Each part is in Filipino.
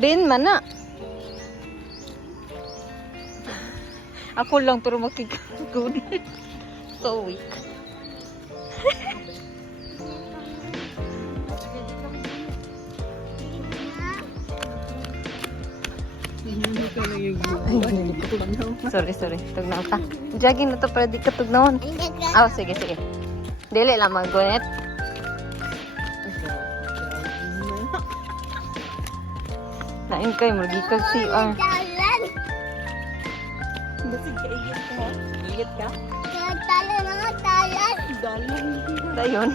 Bin man na. Ako lang pero makikagod. So weak. Sorry. Tugnaw ka. Jogging na to para di ka tugnawon. Oh, sige. Dili lang maggunit. Nain kay murgi ka CR. Basig ka igit ka ha? Igit ka? Dalan. Dayon.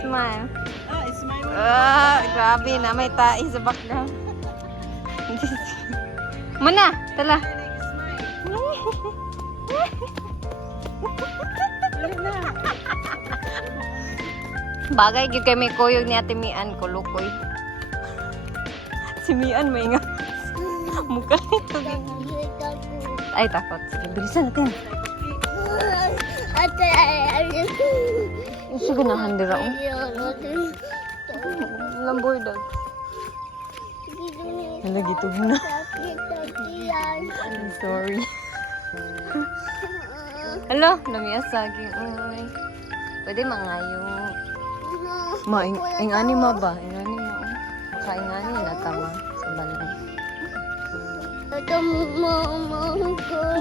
Smile. Grabe na may tai sa background. Mana, tala. Bagay gyud kay may kuyog ni Ate Mian ko lukoy. Si Mian may nga. Mukha nito. Ay takot. Sige, bilisan natin. Sige na handira oh. Lamboy dag. Lagi to na. I'm sorry. Hello, namias saging. Oy. Pwede mangayo. Ingani ma ba? Ingani ma. Makaingani na tama sa balay.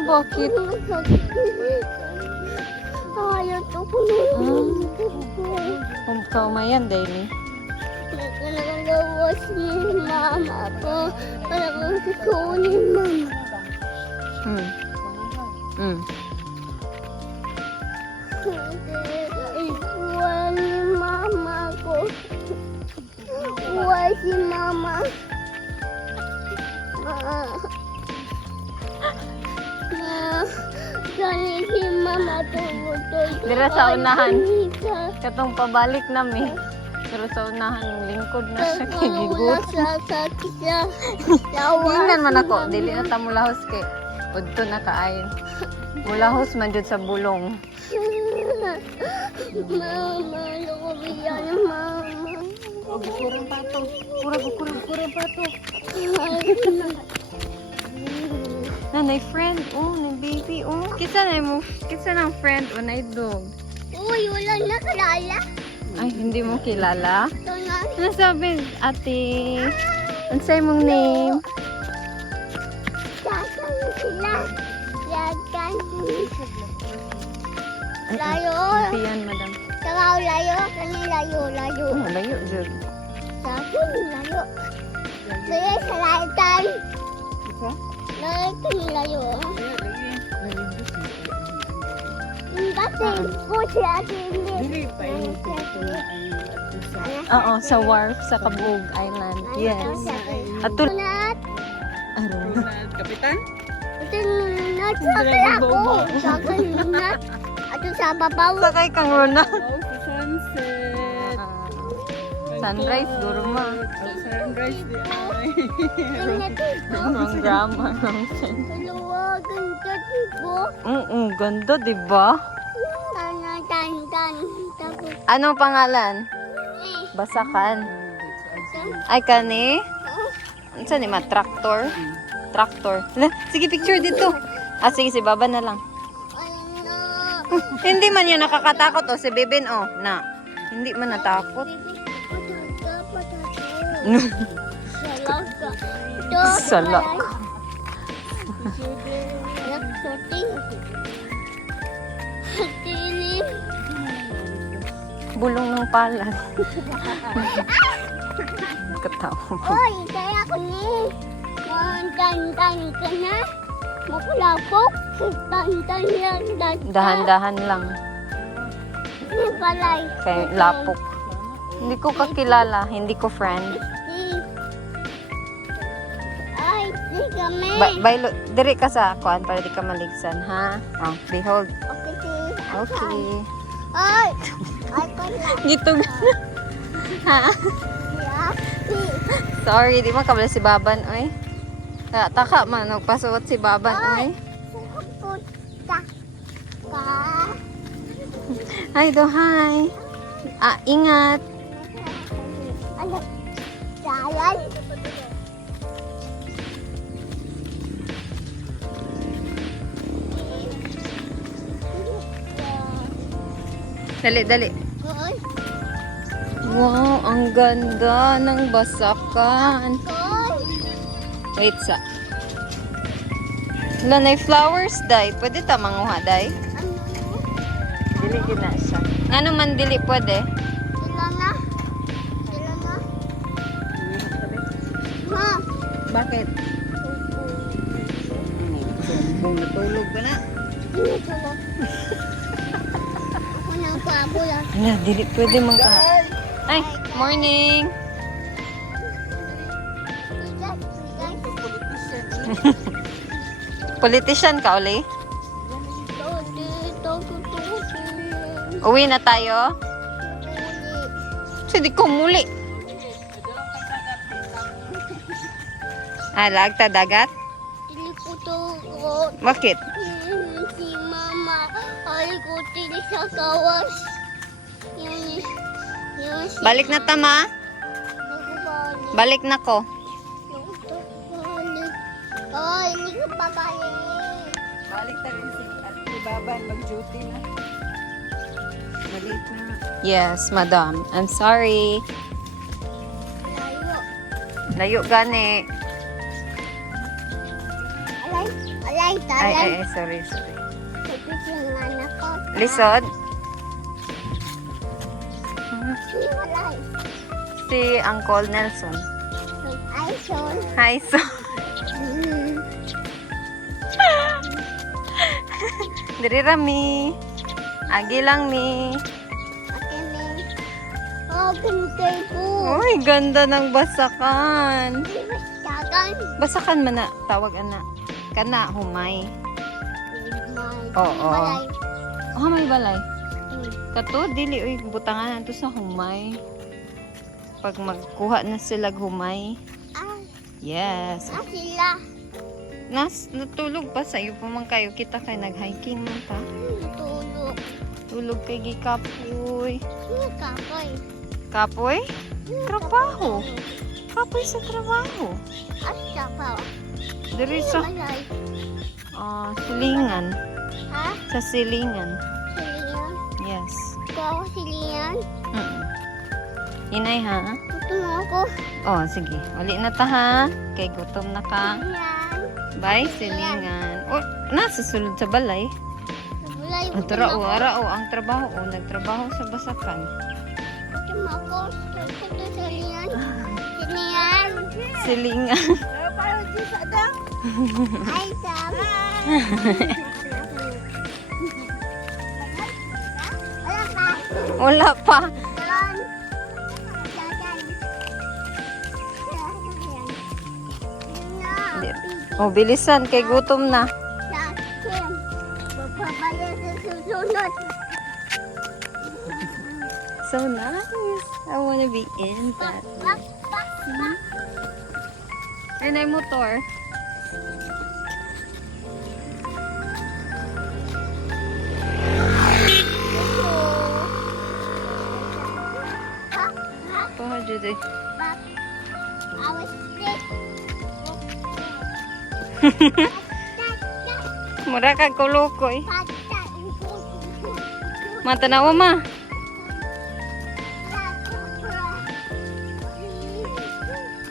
Bakit? Ayaw to puno. Kaumayan, Daily. Nagalawas ni mama ko. Parang gusto ni mama. Iwan ni mama ko. Iwan si mama. Dali si mama tuloy. Dira sa unahan. Katong pabalik nami. Pero sa unahan yung lingkod na siya kigigot. Tingnan man ako. Dili na ta mulahos kay udto na kaayon. Mulahos man jud sa bulong. Mama, loko biyan mama. Kurang pato. Kurang pato. Nanay friend, oh, nay baby, oh. Kita na friend, oh, nay dog. Uy, wala na kalala. Ay, hindi mo kilala? Ito na. Ano sabi, ate? Ano sa'yo mong name? Sasan sila. Yagan. Layo. Piyan, madam. Sakaw layo. Kani layo. Oh, layo, Jud. Sasan layo. Sige, salaitan. Isa? Layo, kani layo. Kasi po siya hindi. Oo, sa wharf, sa Kabug Island. Yes. Atul. Aron. Kapitan? Ito nunat sa ako. Sakan nunat. Ato sa babaw. Sakay kang Rona. Oh, sa sunset. Sunrise, duruma. Sunrise di ay. Ang drama. Luwagan ka tipo. Ganda, diba? Tan. Tapos Anong pangalan? Basakan. Ay, kani? Ano ni ma? Tractor? Tractor. Sige, picture dito. Sige, si Baba na lang. ano. Hindi man yun nakakatakot. Si Bebin, na. Hindi man natakot. Salak. Bulong ng palad. Katawa po. Oy, kaya ko ni. Tan ka na. Makulapok. Tan yan. Dahan-dahan lang. Ni palay. Kay lapok. Hindi ko kakilala. Hindi ko friend. Ay, di kami. Baylo, diri ka sa kuan para di ka maligsan, ha? Behold. Okay, sis. Okay. Ay, ko lang. Gitog. Ha? Sorry, di man kabala si Baban, oy. Taka man, nagpasuot si Baban, oy. Puta. Hi, do hi. Ah, ingat. Ano? Jalan? Dali, dali. Hoy. Wow, ang ganda ng basakan. Hoy. Wait sa. Lanay flowers, day. Pwede ta manguha, day? Ano? Dili din na siya. Ano man dili pwede? Sila na? Sila na? Ma. Bakit? Bumbong natulog ka na. Ano ko na? Ako nang pabula. Ala, dili pwede mangka. Ay, morning. Sigat, sigat. Politician ka, uli? Uwi na tayo? Sige ko muli. Ah, lagta dagat? Bakit? Si mama, ay ko tili sa kawas. Yun si Balik na tama? balik. Balik na ko. Balik. Ay, hindi ko pa balik. Balik ta rin si Baban mag-duty na. Maliit na. Yes, madam. I'm sorry. Layo. Layo gani. Alay, alay, Ay, talay. ay, sorry, sorry. Tapos yung anak ko. Lisod? Alay. Si Uncle Nelson. Ay, son. Hi, so. Diri rami. Agi lang mi. Oh, pintay ko. Uy, ganda ng basakan. Dagan. Basakan man na. Tawag ana. Kana, humay. Oo. Balay. Oh, may balay. Kato, dili, uy, butangan nato sa humay. Pag magkuha na sila humay. Ah, Yes. sila. Natulog pa sa'yo pa man kayo. Kita kay nag-hiking man ta. Tulog. Tulog kay gikapoy. Kapoy. Kapoy? Trabaho. Kapoy sa trabaho. At saka. Diri sa Balay. silingan. Ha? Sa silingan. Silian? Yes. Ikaw, silian? Inay ha? Gusto mo ako? Oh, sige. Wali na ta ha. Kay gutom na ka. Silian. Bye, silingan. Oh, nasa sulod sa balay. Balay. Ang tara o, ara o, ang trabaho o. Nagtrabaho sa basakan. Gusto mo ako? Gusto silian? Silian? Silingan. Ay, sama. Wala ka. Wala pa. Dalan. Dadan. Oh, bilisan. Kay gutom na. Sakin. Magpapaya sa susunod. So nice. I wanna be in that. Bak, bak, bak. Yan ay motor. Bak, bak, Oh, Judy. bak. I was sick. Mura kag kulukoy. Pata. Mata na ma.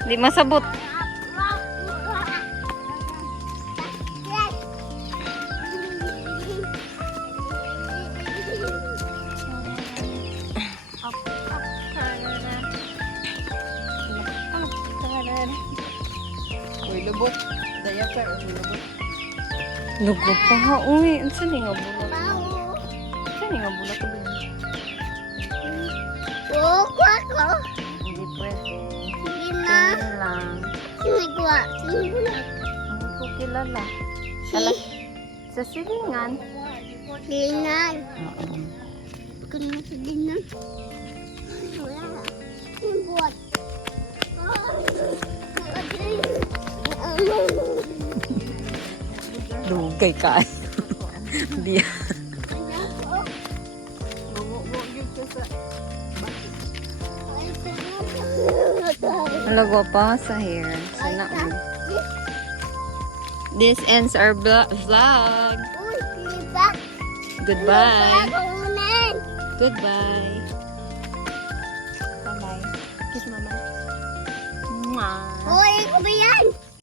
Di masabot. Uy, lubot. Daya ka, lubot. Lugod pa ha. Uy, ang sali nga bulak. Sali nga bulak ko dun. Oh, kwako. Hindi pwede. Sige na. Tingin lang. Sige kwa. Sige na. Hindi ko kilala. Alas, sa silingan. Silingan. Oo. Kung na silingan. Wala. Yung buhat. Lugay ka. Di. Malagwa pa sa hair. Sana all. This ends our vlog. Uy, diba? Goodbye. Kunin. Goodbye. Bye-bye. Kiss mama. Mwah. Uy, ko ba yan?